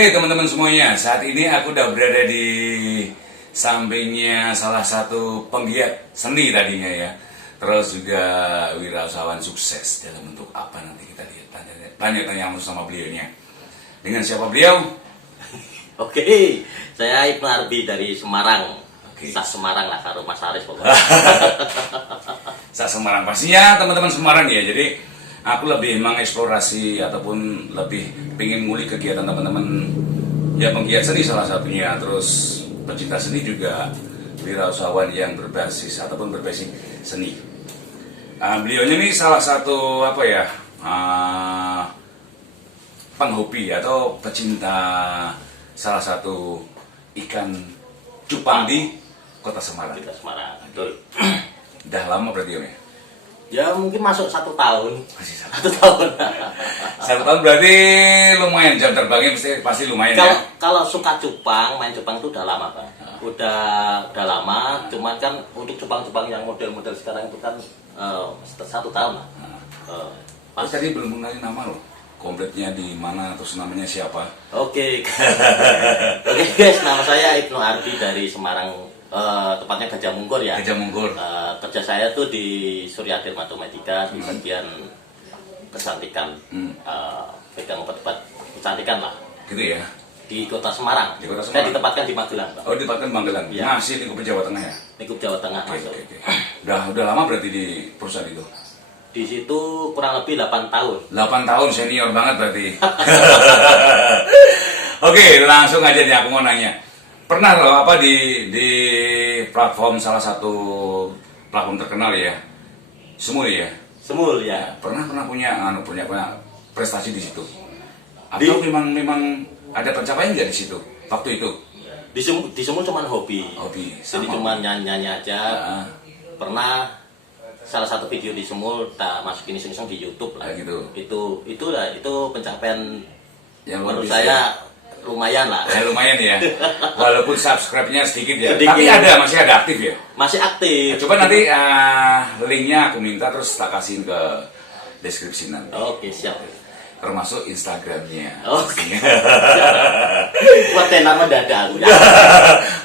Oke teman-teman semuanya, saat ini aku udah berada di sampingnya salah satu penggiat seni tadinya ya. Terus juga wirausahawan sukses dalam bentuk apa nanti kita lihat, tanya-tanya langsung sama beliaunya. Dengan siapa beliau? Oke, saya Ibnu Arbi dari Semarang. Oke. Sas Semarang lah, karo Mas Aris pokoknya. Saya Semarang pastinya teman-teman Semarang ya. Jadi aku lebih mengeksplorasi ataupun lebih pengen ngulik kegiatan teman-teman ya, penggiat seni salah satunya, terus pecinta seni juga, wirausahawan yang berbasis ataupun berbasic seni. Beliaunya ini salah satu apa ya, penghobi atau pecinta salah satu ikan cupang di Kota Semarang. Kita Semarang, betul. Udah lama berarti ya? Ya mungkin masuk 1 tahun. Masih 1 tahun. 1 tahun berarti lumayan, jam terbangnya pasti lumayan ya. Kalau suka cupang, main cupang itu udah lama Pak. Udah lama, cuman kan untuk cupang-cupang yang model-model sekarang itu kan 1 tahun lah. Pas tadi belum mengenali nama loh. Kompletnya di mana, terus namanya siapa? Oke. Oke guys, nama saya Ibnu Arbi dari Semarang, tepatnya Gajah Mungkur ya. Gajah Mungkur. Kerja saya tuh di Suryadir Matematika di bagian kecantikan, pegang obat-obat kecantikan lah. Gitu ya. Di Kota Semarang. Di Kota Saya Semarang. ditempatkan di Magelang, Pak. Oh, ditempatkan di Magelang. Iya. Masih lingkup Jawa Tengah ya. Lingkup Jawa Tengah Oke, masuk. oke, oke. Udah lama berarti di perusahaan itu. Di situ kurang lebih 8 tahun. 8 tahun, senior banget berarti. Oke, langsung aja nih aku mau nanya. Pernah loh apa di platform salah satu platform terkenal ya, Semul ya? Semul ya. Pernah punya prestasi di situ? Atau memang ada pencapaian nggak di situ waktu itu? Di Semul cuman hobi. Hobi. Jadi Sama. cuman nyanyi aja. Ah, Pernah salah satu video di Semul tak masukin iseng-iseng di YouTube lah. gitu. Itu pencapaian Yang luar menurut biasa. saya lumayan lah. Lumayan ya. Walaupun subscribe-nya sedikit ya. Sedikit. Tapi masih ada aktif ya. Masih aktif. Coba nanti linknya aku minta, terus tak kasihin ke deskripsi nanti. Oke, siap. Termasuk Instagramnya. Oke. Buat tenar mendadak.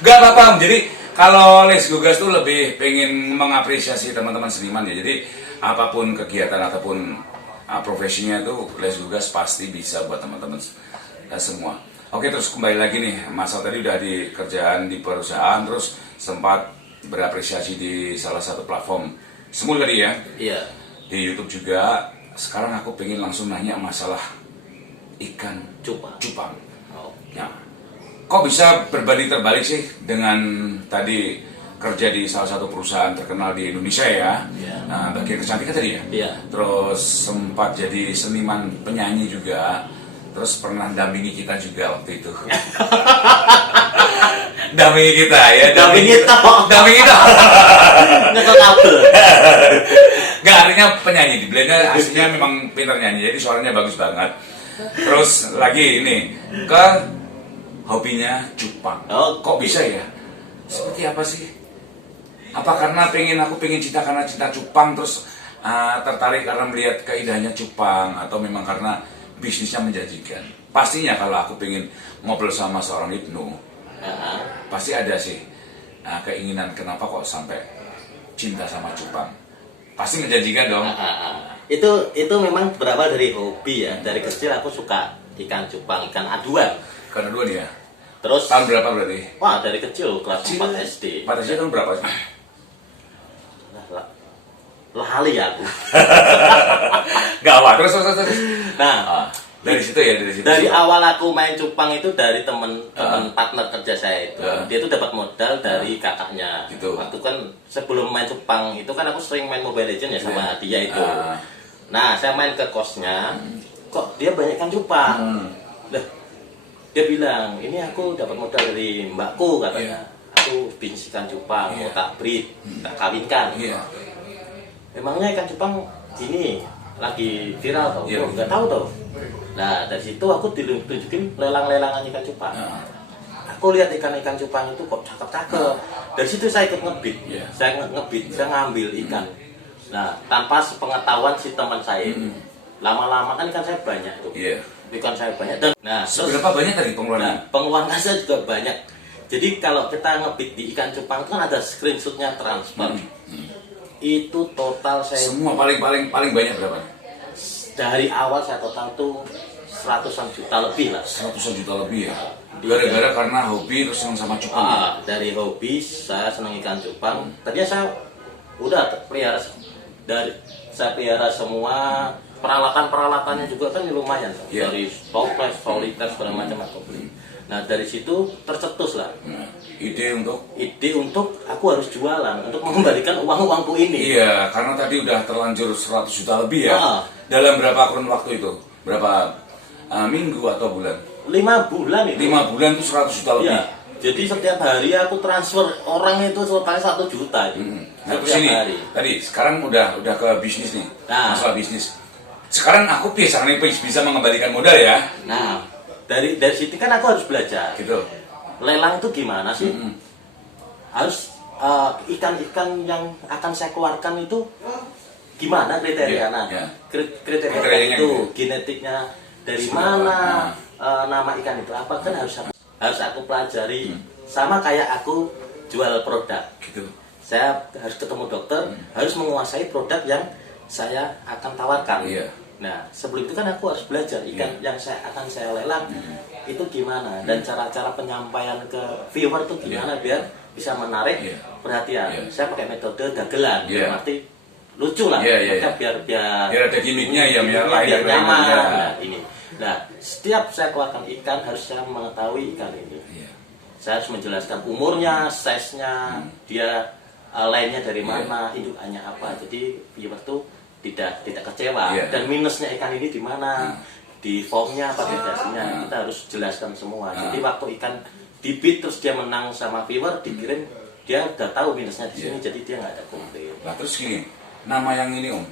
Gak apa-apa. Jadi kalau Les Gugas tuh lebih pengen mengapresiasi teman-teman seniman ya. Jadi apapun kegiatan ataupun profesinya tuh Les Gugas pasti bisa buat teman-teman semua. Oke, terus kembali lagi nih, Mas Al tadi udah di kerjaan di perusahaan, terus sempat berapresiasi di salah satu platform Semul tadi ya. Iya. Di YouTube juga. Sekarang aku pengen langsung nanya masalah ikan cupang. Oh. Nah, kok bisa berbanding terbalik sih dengan tadi kerja di salah satu perusahaan terkenal di Indonesia ya? Iya. Nah, bagian kecantikan tadi ya? Iya. Terus sempat jadi seniman penyanyi juga. Terus pernah dampingi kita juga waktu itu. Dampingi kita ya? Dampingi toh. Dampingi toh. Nyetok kabel. Nggak, artinya penyanyi. Di Belanda aslinya memang pintar nyanyi, jadi suaranya bagus banget. Terus lagi ini ke hobinya cupang. Oh, kok bisa ya? Seperti apa sih? Apa karena aku pengen cinta karena cinta cupang, terus tertarik karena melihat keindahannya cupang, atau memang karena bisnisnya menjanjikan? Pastinya kalau aku pengen ngobrol sama seorang Ibnu, pasti ada sih keinginan kenapa kok sampai cinta sama cupang. Pasti menjanjikan dong. Itu memang berawal dari hobi ya. Dari kecil aku suka ikan cupang, ikan aduan. Karena dua nih ya. Terus Tahun berapa berarti? wah, dari kecil kelas 4 SD. Pada SD tahun berapa sih? Gak Lali aku. apa, terus. Nah, Dari situ ya, dari situ. dari awal aku main cupang itu dari temen partner kerja saya itu. Ah. Dia tuh dapat modal dari kakaknya. Gitu. Waktu kan sebelum main cupang itu kan aku sering main Mobile Legends ya sama dia itu. Ah. Nah, saya main ke kosnya, kok dia banyak ikan cupang. Lah, dia bilang, ini aku dapat modal dari mbakku katanya. Aku bisnis ikan cupang, Iya. mau tak breed, tak kawinkan. Iya. Emangnya ikan cupang ini lagi viral tau? Iya, Oh, nggak tahu tau. Nah, dari situ aku ditunjukin lelang-lelangan ikan cupang. Aku lihat ikan-ikan cupang itu kok cakep-cakep. Dari situ saya ikut ngebit. Iya. Saya ngebit, saya ngambil ikan. Nah, tanpa sepengetahuan si teman saya. Lama-lama kan ikan saya banyak tuh. Iya. ikan saya banyak dan Seberapa banyak tadi pengeluaran? nah, pengeluaran saya juga banyak. Jadi kalau kita ngebit di ikan cupang itu kan ada screenshotnya transfer. Itu total saya Semua paling banyak berapa? dari awal saya total tuh 100-an juta lebih lah. 100 juta lebih ya. Gara-gara karena hobi terus senang sama cupang. Dari hobi saya senang ikan cupang. Tadinya saya udah pelihara saya pelihara semua peralatannya juga kan lumayan. Iya. Dari toples, soliter segala macam aku beli. Nah dari situ tercetus lah Ide untuk aku harus jualan untuk mengembalikan uangku ini. iya, karena tadi udah terlanjur 100 juta lebih ya. Dalam berapa kurun waktu itu? Berapa minggu atau bulan? 5 bulan itu. 5 bulan itu 100 juta lebih. Iya. Jadi setiap hari aku transfer orang itu sekali 1 juta itu. Nah, terus Setiap ini hari. tadi sekarang udah ke bisnis nih. Nah. Masalah bisnis. Sekarang aku biasanya bisa mengembalikan modal ya. Nah, dari situ kan aku harus belajar. Gitu. Lelang itu gimana sih? Harus ikan-ikan yang akan saya keluarkan itu gimana kriterianya? Iya, iya. Kriteria Kriterianya itu gitu. genetiknya dari Seperti mana? apa? Nama ikan itu apa kan harus aku pelajari. Sama kayak aku jual produk. Gitu. Saya harus ketemu dokter, harus menguasai produk yang saya akan tawarkan. Iya. Nah, sebelum itu kan aku harus belajar ikan yang akan saya lelang itu gimana dan cara-cara penyampaian ke viewer itu gimana biar bisa menarik perhatian. Saya pakai metode dagelan, berarti lucu lah, biar ada gimmicknya ya, biar nyaman. Nah, ini. Nah, setiap saya keluarkan ikan harus saya mengetahui ikan ini. Saya harus menjelaskan umurnya, size-nya, dia lainnya dari mana, indukannya apa. Jadi viewer tuh tidak kecewa dan minusnya ikan ini di mana, di formnya apa bedanya kita harus jelaskan semua. Jadi waktu ikan dibit terus dia menang sama viewer dikirim dia udah tahu minusnya di sini jadi dia nggak ada komplain. Nah terus gini, nama yang ini Om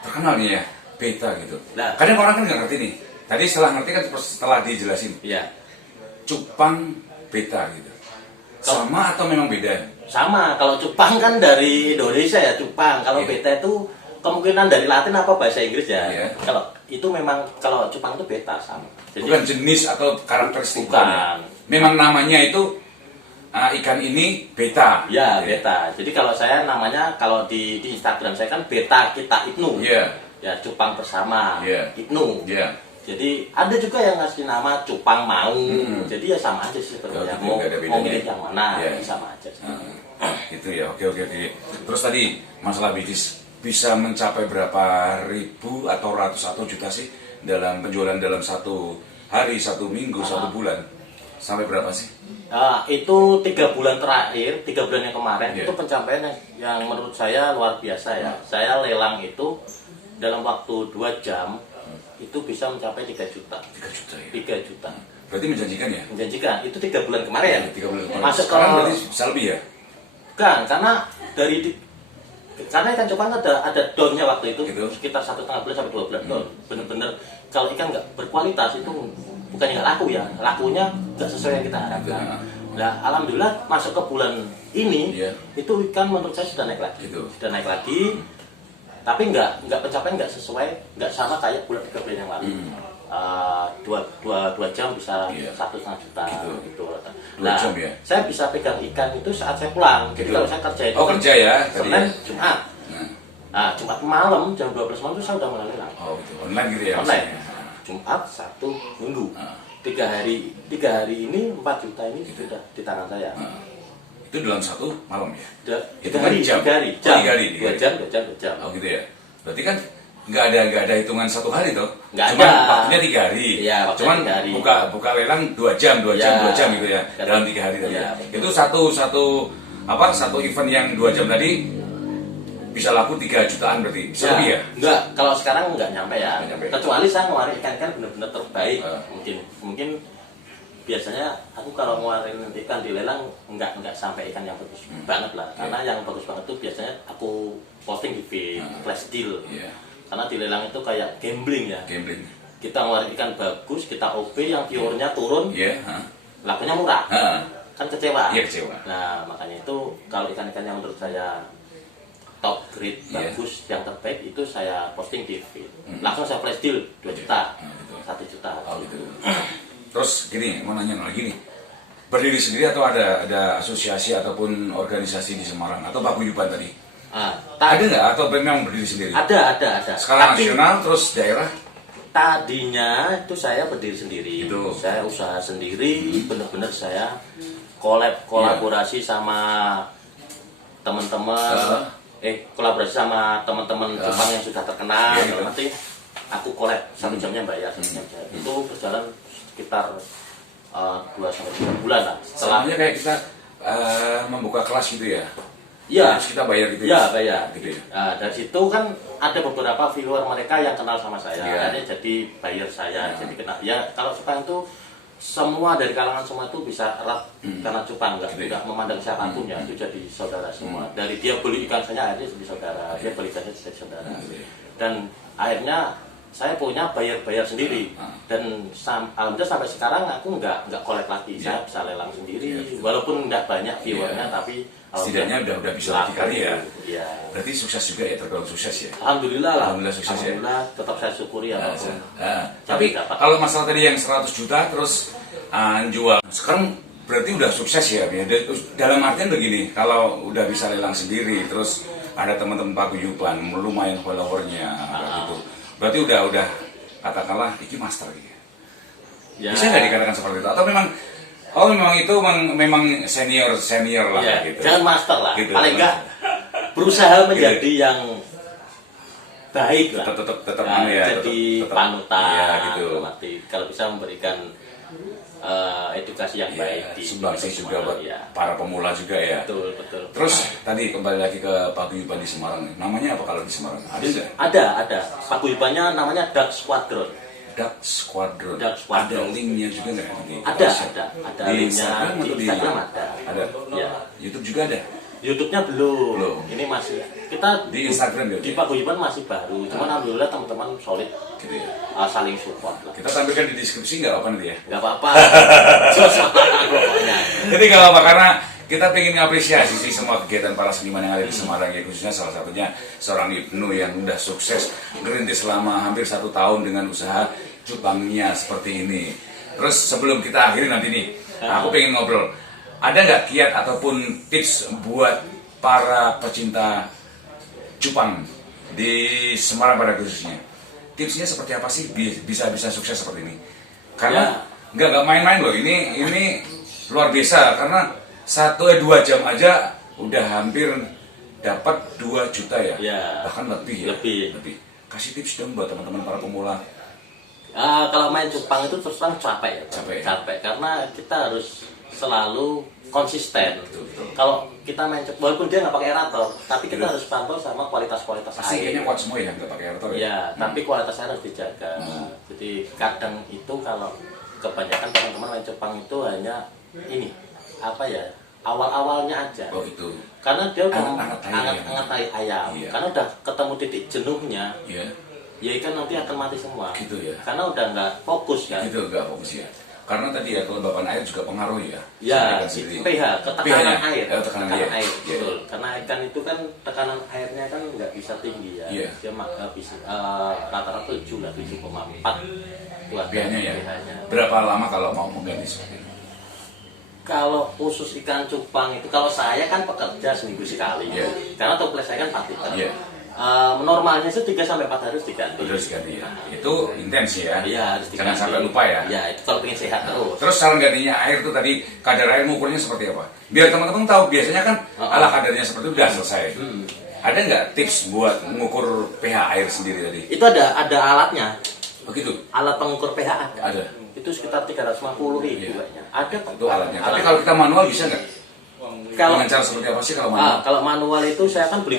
terkenal nih ya, beta gitu. Nah, kadang orang kan nggak ngerti nih. Tadi setelah ngerti kan setelah dijelasin. Iya. Cupang beta gitu. Sama atau memang beda? Sama. Kalau cupang kan dari Indonesia ya cupang. Kalau beta itu kemungkinan dari Latin apa bahasa Inggris ya. Kalau itu memang kalau cupang itu beta sama. Jadi, bukan jenis atau karakteristik. Bukan. Memang namanya itu ikan ini beta. Ya beta. Jadi kalau saya namanya kalau di Instagram saya kan beta kita Ibnu. Ya cupang bersama Ibnu. Jadi ada juga yang ngasih nama cupang mau. Jadi ya sama aja sih sebenarnya. Mau milih yang mana sama aja. Gitu ya. Oke. Terus tadi masalah bisnis. Bisa mencapai berapa ribu atau juta sih dalam penjualan dalam satu hari, satu minggu, satu bulan? Sampai berapa sih? Itu 3 bulan terakhir, 3 bulan yang kemarin itu pencapaian yang menurut saya luar biasa ya. Saya lelang itu dalam waktu 2 jam itu bisa mencapai 3 juta. 3 juta ya? 3 juta. Berarti menjanjikan ya? Menjanjikan. Itu 3 bulan kemarin. 3 bulan kemarin. Masuk sekarang berarti bisa lebih ya? Kan, karena ikan cupang ada downnya waktu itu gitu. Sekitar 1,5 bulan sampai 2 bulan down. Bener-bener kalau ikan nggak berkualitas itu bukan nggak laku ya, lakunya nggak sesuai yang kita harapkan. Nah, alhamdulillah masuk ke bulan ini itu ikan menurut saya sudah naik lagi, sudah naik lagi. Tapi nggak pencapaian nggak sesuai, nggak sama kayak bulan 3 bulan yang lalu. 2 jam bisa 1,5 juta gitu. Nah, saya bisa pegang ikan itu saat saya pulang. Jadi kalau saya kerja itu kerja ya? Senin, Jumat. Jumat malam jam 12 malam itu saya udah mulai lelang. Gitu. Online gitu ya? Online. Jumat, Sabtu, Minggu. 3 hari ini 4 juta ini sudah di tangan saya. Itu dalam satu malam ya? 3 hari, 2 jam. Oh gitu ya? Berarti kan nggak ada hitungan 1 hari toh? Nggak Cuman ada. waktunya 3 hari. Cuman 3 hari. buka lelang 2 jam gitu ya? Dalam 3 hari tadi. Itu satu event yang 2 jam tadi bisa laku 3 jutaan berarti? Bisa lebih ya? Enggak, kalau sekarang nggak nyampe ya. Kecuali saya ngeluarin ikan benar-benar terbaik. Mungkin biasanya aku kalau ngeluarin ikan di lelang nggak sampai ikan yang bagus banget lah. Karena yang bagus banget tuh biasanya aku posting di feed, flash deal. Karena di lelang itu kayak gambling ya. Kita ngeluarin ikan bagus, kita OP yang viewernya turun, lakunya murah. Kan kecewa. Kecewa. Nah makanya itu kalau ikan-ikan yang menurut saya top grade Iya. bagus yang terbaik itu saya posting di feed. Langsung saya flash deal 2 juta, Gitu. 1 juta. Oh gitu. Terus gini, mau nanya lagi nih. Berdiri sendiri atau ada asosiasi ataupun organisasi di Semarang atau paguyuban tadi? Ada nggak atau memang berdiri sendiri? Ada. Skala Tapi nasional terus daerah? tadinya itu saya berdiri sendiri. Gitu. Saya usaha sendiri, bener-bener saya kolaborasi sama teman-teman. Kolaborasi sama teman-teman Jepang yang sudah terkenal. Iya, gitu. Nanti aku collab 1 jamnya bayar 1 jam. Itu berjalan sekitar 2-3 bulan lah. Setelahnya kayak kita membuka kelas gitu ya? Iya. Terus kita bayar gitu Iya, bayar. Gitu ya? Nah, dari situ kan ada beberapa viewer mereka yang kenal sama saya. Iya. Akhirnya jadi buyer saya, jadi kenal. Ya kalau Jepang itu semua dari kalangan semua itu bisa erat karena Jepang Gitu ya? nggak memandang siapapun ya, itu jadi saudara semua. Dari dia beli ikan saya akhirnya jadi saudara, dia beli ikan saya jadi saudara. Gitu ya? Dan akhirnya saya punya bayar sendiri dan alhamdulillah sampai sekarang aku nggak collect lagi. Saya bisa lelang sendiri walaupun nggak banyak viewernya tapi Setidaknya udah bisa lagi kali ya. Iya. Berarti sukses juga ya, tergolong sukses ya. Alhamdulillah lah. Alhamdulillah sukses ya. Alhamdulillah tetap saya syukuri ya. Tapi kalau masalah tadi yang 100 juta terus jual, sekarang berarti udah sukses ya. Dalam artian begini, kalau udah bisa lelang sendiri, terus ada teman-teman paguyuban, lumayan followernya, gitu. Berarti udah katakanlah ini master gitu. Ya. Bisa nggak dikatakan seperti itu? Atau memang itu memang senior lah Ya, gitu. jangan master lah. Gitu, Paling enggak berusaha menjadi yang baik lah. Tetap Nah, ya. jadi tetap- panutan. ya, gitu. Kalau bisa memberikan edukasi yang baik di Sumbangsi juga Semarang, buat ya. para pemula juga ya. Betul. Terus tadi kembali lagi ke paguyuban di Semarang. Namanya apa kalau di Semarang? Ada nggak? Ada. Paguyubannya namanya Dark Squadron. Dark Squadron. Dark Squadron. Ada linknya juga nggak nanti? Ada Di linknya Instagram di atau di Instagram ada. Ada. Ya. YouTube juga ada. YouTube-nya belum. Belum. Ini masih kita Di Instagram ya? di paguyuban masih baru. Cuman alhamdulillah teman-teman solid, Gitu ya. saling support lah. Kita tampilkan di deskripsi nggak apa nanti ya? Gak apa-apa. Semangat pokoknya. Jadi nggak apa karena kita pengen ngapresiasi sih semua kegiatan para seniman yang ada di Semarang ya, khususnya salah satunya seorang Ibnu yang udah sukses ngerintis selama hampir 1 tahun dengan usaha cupangnya seperti ini. Terus sebelum kita akhiri nanti nih, aku pengen ngobrol. Ada nggak kiat ataupun tips buat para pecinta cupang di Semarang pada khususnya? Tipsnya seperti apa sih bisa sukses seperti ini? Karena nggak main-main loh. Ini luar biasa karena 1-2 jam aja udah hampir dapat 2 juta ya, bahkan lebih ya. Lebih. Kasih tips dong buat teman-teman para pemula. Kalau main cupang itu terus terang capek ya. Capek karena kita harus selalu konsisten. Betul. Kalau kita main cupang, walaupun dia nggak pakai aerator, tapi kita harus pantau sama kualitas Pasti air. kayaknya kuat semua ya, nggak pakai aerator ya. Ya, tapi kualitas air harus dijaga. Jadi kadang itu kalau kebanyakan teman-teman main cupang itu hanya ini apa ya, awal-awalnya aja. Oh itu. Karena dia udah Anget-anget tai ayam. Iya. Karena udah ketemu titik jenuhnya, Iya. ya ikan nanti akan mati semua. Gitu ya. Karena udah nggak fokus kan. Gitu nggak fokus ya. Karena tadi ya kelembapan air juga pengaruh ya. Ya, Sampaikan sendiri. pH, ketekanan pH-nya. air. Tekanan air, Iya. betul. Karena ikan itu kan tekanan airnya kan nggak bisa tinggi ya. Iya. Dia bisa rata-rata 7 lah, 7,4 buat pH-nya ya. pH-nya. Berapa lama kalau mau mengganti seperti ini? Kalau khusus ikan cupang itu, kalau saya kan pekerja seminggu sekali. Iya. Karena toples saya kan 4 liter. Iya. Normalnya sih 3-4 hari harus diganti. Terus ganti ya. Itu intens ya. Iya, harus diganti. Jangan sampai lupa ya. Ya, itu kalau pengen sehat terus. Terus cara gantinya air tuh tadi kadar air mengukurnya seperti apa? Biar teman-teman tahu biasanya kan ala kadarnya seperti itu udah selesai. Ada nggak tips buat mengukur pH air sendiri tadi? Itu ada alatnya. Begitu. Alat pengukur pH ada. Ada. Itu sekitar 350.000 kayaknya. Ada kok. Itu alatnya. Tapi kalau kita manual bisa nggak? Kalau Dengan cara seperti apa sih kalau manual? kalau manual itu saya kan beli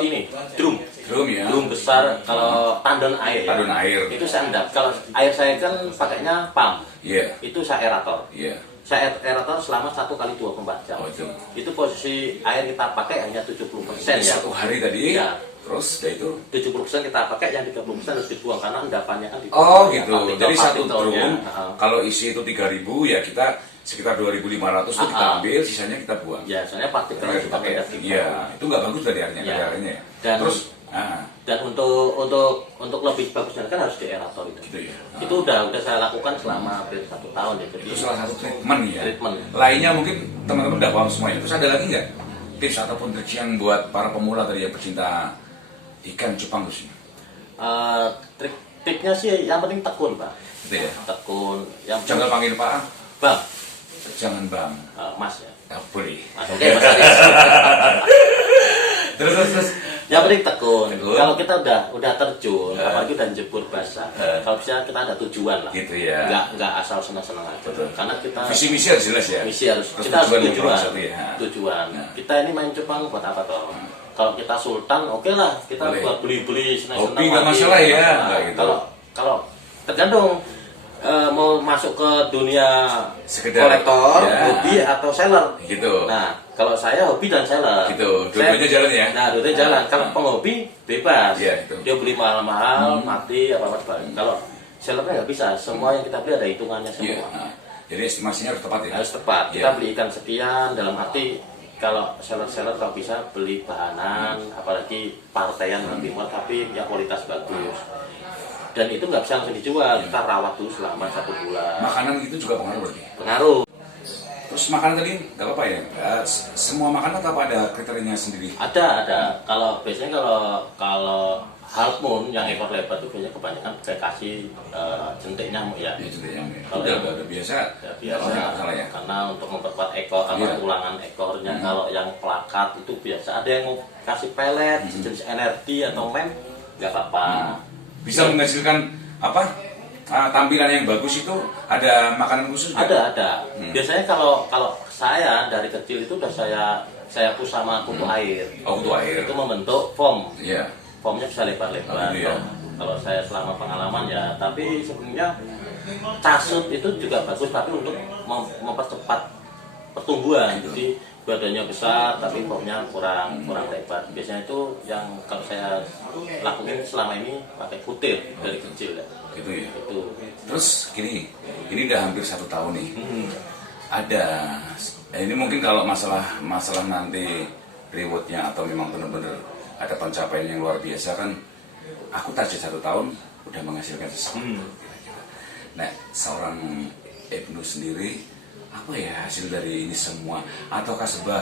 ini drum Ya. drum besar. Kalau tandon air ya. Tandon air. Itu saya enggak. Kalau air saya kan pakainya pump. Iya. Itu saya aerator. Iya. Saya aerator selama 1 kali 24 jam. Oh, itu. Posisi air kita pakai hanya 70% ya. 1 hari tadi. Iya. Terus udah itu. 70% kita pakai, yang 30% harus dibuang karena endapannya kan Oh gitu. Jadi satu partikelnya. drum kalau isi itu 3.000 ya kita sekitar 2.500 itu kita ambil, sisanya kita buang. Ya, soalnya partikelnya juga Pakai. negatif. Iya, itu nggak bagus dari airnya, Ya. airnya ya. Dan Terus, dan untuk lebih bagusnya kan harus di aerator itu. gitu ya. Itu udah saya lakukan selama hampir 1 tahun ya. Jadi Itu salah satu treatment ya. Treatment. Lainnya mungkin teman-teman udah paham semuanya. Terus ada lagi nggak tips ataupun trik yang buat para pemula tadi yang pecinta ikan cupang khususnya? Triknya sih yang penting tekun, Pak. Gitu ya. Tekun. Yang Jangan panggil Pak, Bang, jangan Bang. Mas ya. Tak boleh. Mas, oke, Mas Aris. Terus. Yang penting tekun. Tekun. Kalau kita udah terjun, apalagi udah jebur basah, kalau bisa kita ada tujuan lah. Gitu ya. Nggak asal senang-senang aja. Betul. Karena kita Visi misi harus jelas ya. misi harus Terus kita harus tujuan yang tujuan. nomor satu ya. Tujuan. Nah. Kita ini main cupang buat apa toh? Kalau kita sultan, oke lah. Kita Boleh. buat beli-beli senang-senang. Hobi nggak lagi, masalah ya, nggak nggak gitu. Kalau tergantung mau masuk ke dunia Sekedar, kolektor, ya. hobi atau seller. Gitu. Nah, kalau saya hobi dan seller. Gitu. Dua-duanya jalan ya. Nah, dua-duanya jalan. Kalau penghobi bebas. Iya, itu. Dia beli mahal-mahal, mati apa-apa balik. Kalau sellernya nggak bisa. Semua yang kita beli ada hitungannya Iya. semua. Nah, jadi estimasinya harus tepat ya. Harus tepat. Iya. Kita beli ikan sekian dalam arti kalau seller-seller kalau bisa beli bahanan, apalagi partaian lebih murah tapi ya kualitas bagus. Dan itu nggak bisa langsung dijual. Kita rawat dulu selama 1 bulan. Makanan itu juga pengaruh berarti. Pengaruh. Terus makanan tadi nggak apa-apa ya. Semua makanan apa ada kriterianya sendiri? Ada. Kalau biasanya kalau half moon yang ekor lebar itu biasanya kebanyakan saya kasih jentiknya ya. Ya contohnya. Kalau Udah biasa. Ya, biasa Nggak salah ya. karena untuk memperkuat ekor apa Iya. tulangan ekornya. Kalau yang plakat itu biasa ada yang mau kasih pelet jenis energi atau lem nggak apa-apa. Bisa menghasilkan apa? Tampilan yang bagus itu ada makanan khusus nggak? Ada. Biasanya kalau saya dari kecil itu udah saya push sama kutu air. Oh, kutu air. Itu membentuk foam. Iya. Foamnya bisa lebar-lebar. Oh, gitu ya. Kalau saya selama pengalaman ya, tapi sebenarnya casut itu juga bagus tapi untuk mempercepat pertumbuhan. Gitu. Jadi badannya besar tapi foamnya kurang lebar. Biasanya itu yang kalau saya lakukan selama ini pakai kutil dari kecil ya. Gitu ya. Itu. Terus gini, ini udah hampir 1 tahun nih. Ada, ini mungkin kalau masalah nanti rewardnya atau memang benar-benar ada pencapaian yang luar biasa kan, aku target 1 tahun udah menghasilkan sesuatu. Kira-kira. Nah, seorang Ibnu sendiri apa ya hasil dari ini semua? Ataukah sebuah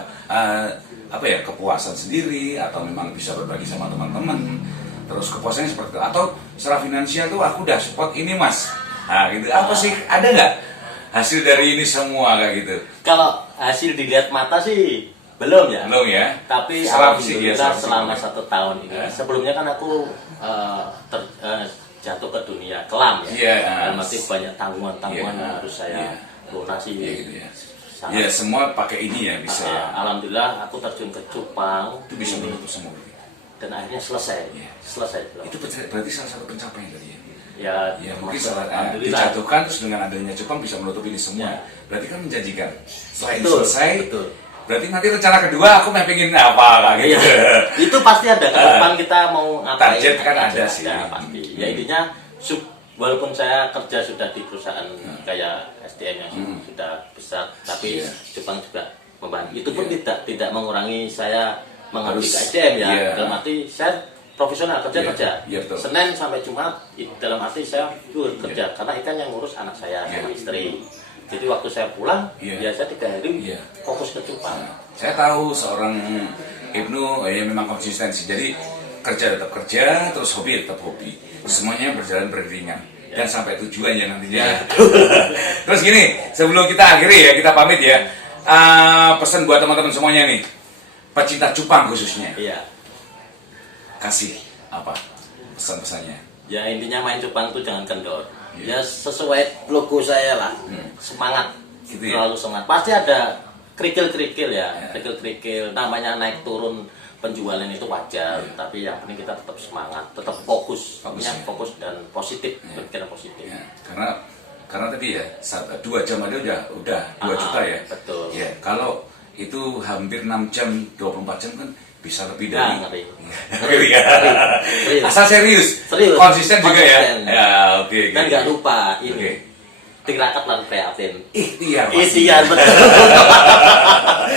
kepuasan sendiri atau memang bisa berbagi sama teman-teman? Terus kepuasannya seperti itu atau secara finansial tuh aku udah support ini mas, nah gitu apa sih, ada nggak hasil dari ini semua kayak gitu? Kalau hasil dilihat mata sih belum ya. Belum ya. Tapi Secara fisik ya, alhamdulillah secara selama fisik. 1 tahun ini. Sebelumnya kan aku jatuh ke dunia kelam ya. Iya. Dalam arti banyak tanggungan-tanggungan Iya. yang harus saya Iya. lunasi. Iya gitu ya. Sangat. Ya semua pakai ini ya bisa ya. Alhamdulillah aku terjun ke cupang Itu bisa menutup semua. dan akhirnya selesai. Iya. Selesai. Itu berarti salah satu pencapaian tadi ya. Ya, Ya mungkin termasuk setelah alhamdulillah. dijatuhkan terus dengan adanya cupang bisa menutup ini semua. Ya. Berarti kan menjanjikan. Selain Betul, selesai, betul. berarti nanti rencana kedua aku mau pengen apa kayak Iya. gitu. Itu pasti ada ke depan kita mau ngapain. Target kan ada sih. Pasti. Ya intinya walaupun saya kerja sudah di perusahaan kayak SDM yang sudah besar, tapi Iya. Jepang juga membantu. Itu pun Iya. tidak mengurangi saya mengabdi Harus, ke SDM ya. iya. Dalam arti saya profesional kerja. Iya, betul. Senin sampai Jumat dalam arti saya kerja karena ikan yang ngurus anak saya sama Iya. istri. Jadi waktu saya pulang, Iya. ya saya 3 hari Iya. fokus ke Jepang. Saya tahu seorang Ibnu ya memang konsistensi. Jadi kerja tetap kerja, terus hobi tetap hobi. Semuanya berjalan beriringan dan sampai tujuan ya nantinya. Terus gini, sebelum kita akhiri ya, kita pamit ya. Pesan buat teman-teman semuanya nih, pecinta cupang khususnya. Iya. Kasih apa pesan-pesannya? Ya intinya main cupang itu jangan kendor. Iya. Ya sesuai logo saya lah. Semangat. Gitu ya? Selalu semangat. Pasti ada kerikil-kerikil ya. Ya. Kerikil-kerikil. Namanya naik turun penjualan itu wajar. Ya. Tapi yang penting kita tetap semangat, tetap fokus. Fokus, Intinya ya. fokus dan positif, Ya. berpikiran positif. Ya, karena tadi ya 2 jam aja udah 2 juta ya. Betul. Ya, kalau itu hampir 6 jam, 24 jam kan bisa lebih dari. Nah, ngeri. Ngeri ya. Serius. Asal serius. Serius. Konsisten juga ya. Konsisten. Ya, oke. Dan nggak lupa ini. Oke. tirakat lan prihatin. Ikhtiar. Mas. Ikhtiar betul.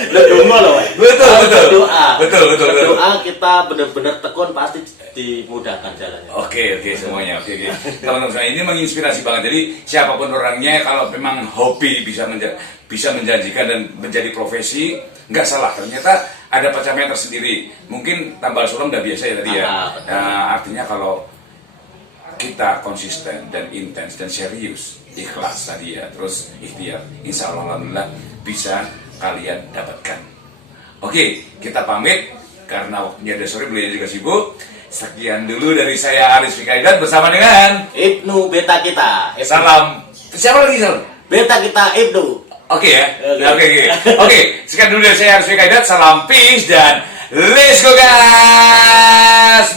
Dongo loh. Betul, betul. Doa. Betul. Doa kita benar-benar tekun pasti dimudahkan jalannya. Oke, semuanya. Oke. Teman-teman saya ini menginspirasi banget. Jadi siapapun orangnya kalau memang hobi bisa menjanjikan dan menjadi profesi, nggak salah. Ternyata ada pencapaian tersendiri. Mungkin tambal sulam udah biasa ya tadi ya. Nah, artinya kalau kita konsisten dan intens dan serius, ikhlas tadi ya, terus ikhtiar, insya Allah alhamdulillah bisa kalian dapatkan. Oke, kita pamit karena waktunya udah sore, beliau juga sibuk. Sekian dulu dari saya Aris Fikaidan bersama dengan Ibnu beta kita. salam. Siapa lagi salam? Beta kita Ibnu. Oke ya. Oke. Oke. Sekian dulu dari saya Aris Fikaidan. Salam peace dan let's go guys.